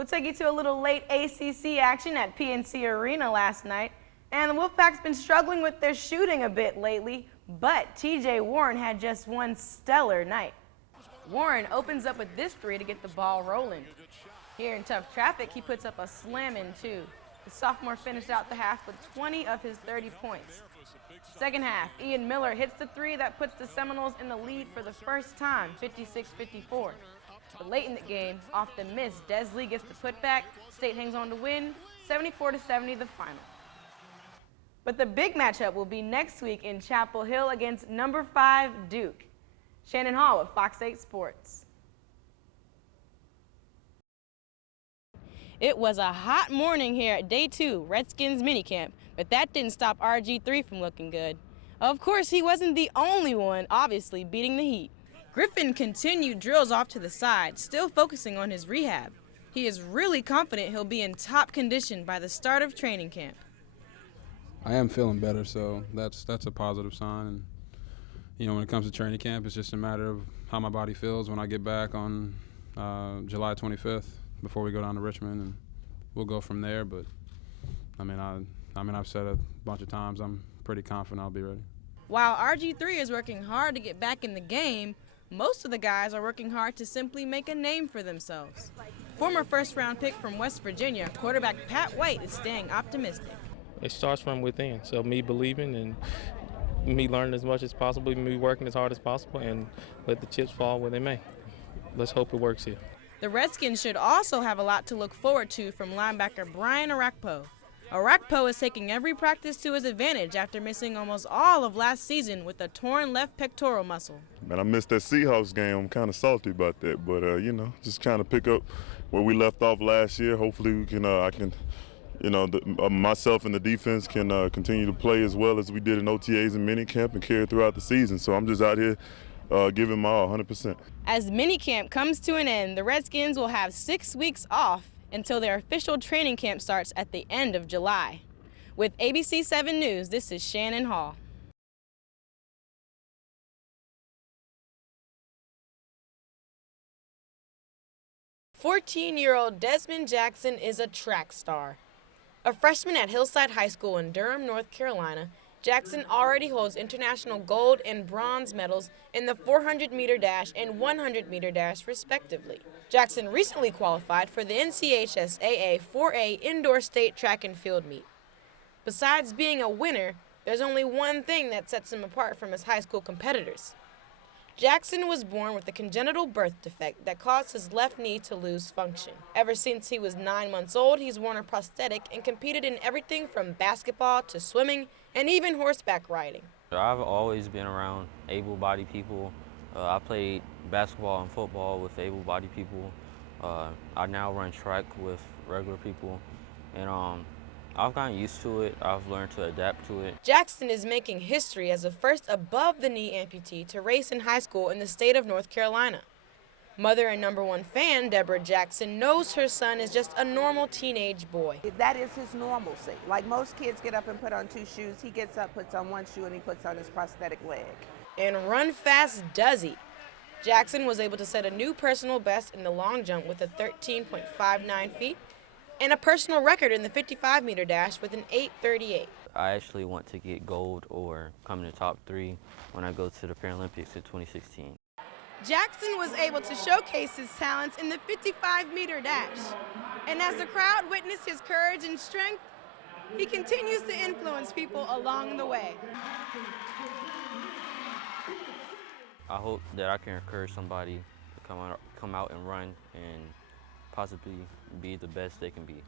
We'll take you to a little late ACC action at PNC Arena last night. And the Wolfpack's been struggling with their shooting a bit lately, but TJ Warren had just one stellar night. Warren opens up with this three to get the ball rolling. Here in tough traffic, he puts up a slam-in two. The sophomore finished out the half with 20 of his 30 points. Second half, Ian Miller hits the three that puts the Seminoles in the lead for the first time, 56-54. But late in the game, off the miss, Desley gets the putback. State hangs on to win, 74-70 the final. But the big matchup will be next week in Chapel Hill against number 5 Duke. Shannon Hall with Fox 8 Sports. It was a hot morning here at Day 2, Redskins minicamp, but that didn't stop RG3 from looking good. Of course, he wasn't the only one, obviously, beating the heat. Griffin continued drills off to the side, still focusing on his rehab. He is really confident he'll be in top condition by the start of training camp. I am feeling better, so that's a positive sign. And, you know, when it comes to training camp, it's just a matter of how my body feels when I get back on July 25th before we go down to Richmond, and we'll go from there. But I mean, I've said it a bunch of times, I'm pretty confident I'll be ready. While RG3 is working hard to get back in the game, most of the guys are working hard to simply make a name for themselves. Former first-round pick from West Virginia, quarterback Pat White is staying optimistic. It starts from within, so me believing and me learning as much as possible, me working as hard as possible, and let the chips fall where they may. Let's hope it works here. The Redskins should also have a lot to look forward to from linebacker Brian Arakpo. Arakpo is taking every practice to his advantage after missing almost all of last season with a torn left pectoral muscle. Man, I missed that Seahawks game. I'm kind of salty about that, but you know, just trying to pick up where we left off last year. Hopefully, we can, myself and the defense can continue to play as well as we did in OTAs and minicamp and carry throughout the season. So I'm just out here giving my all, 100%. As minicamp comes to an end, the Redskins will have 6 weeks off until their official training camp starts at the end of July. With ABC 7 News, this is Shannon Hall. "14-year-old Desmond Jackson is a track star. A freshman at Hillside High School in Durham, North Carolina, Jackson already holds international gold and bronze medals in the 400-meter dash and 100-meter dash, respectively. Jackson recently qualified for the NCHSAA 4A Indoor State Track and Field Meet. Besides being a winner, there's only one thing that sets him apart from his high school competitors. Jackson was born with a congenital birth defect that caused his left knee to lose function. Ever since he was 9 months old, he's worn a prosthetic and competed in everything from basketball to swimming and even horseback riding. I've always been around able-bodied people. I played basketball and football with able-bodied people. I now run track with regular people, and I've gotten used to it. I've learned to adapt to it. Jackson is making history as the first above-the-knee amputee to race in high school in the state of North Carolina. Mother and #1 fan Deborah Jackson knows her son is just a normal teenage boy. That is his normalcy. Like most kids get up and put on 2 shoes, he gets up, puts on 1 shoe, and he puts on his prosthetic leg. And run fast does he. Jackson was able to set a new personal best in the long jump with a 13.59 feet and a personal record in the 55-meter dash with an 8:38. I actually want to get gold or come in the top 3 when I go to the Paralympics in 2016. Jackson was able to showcase his talents in the 55-meter dash. And as the crowd witnessed his courage and strength, he continues to influence people along the way. I hope that I can encourage somebody to come out and run and possibly be the best they can be.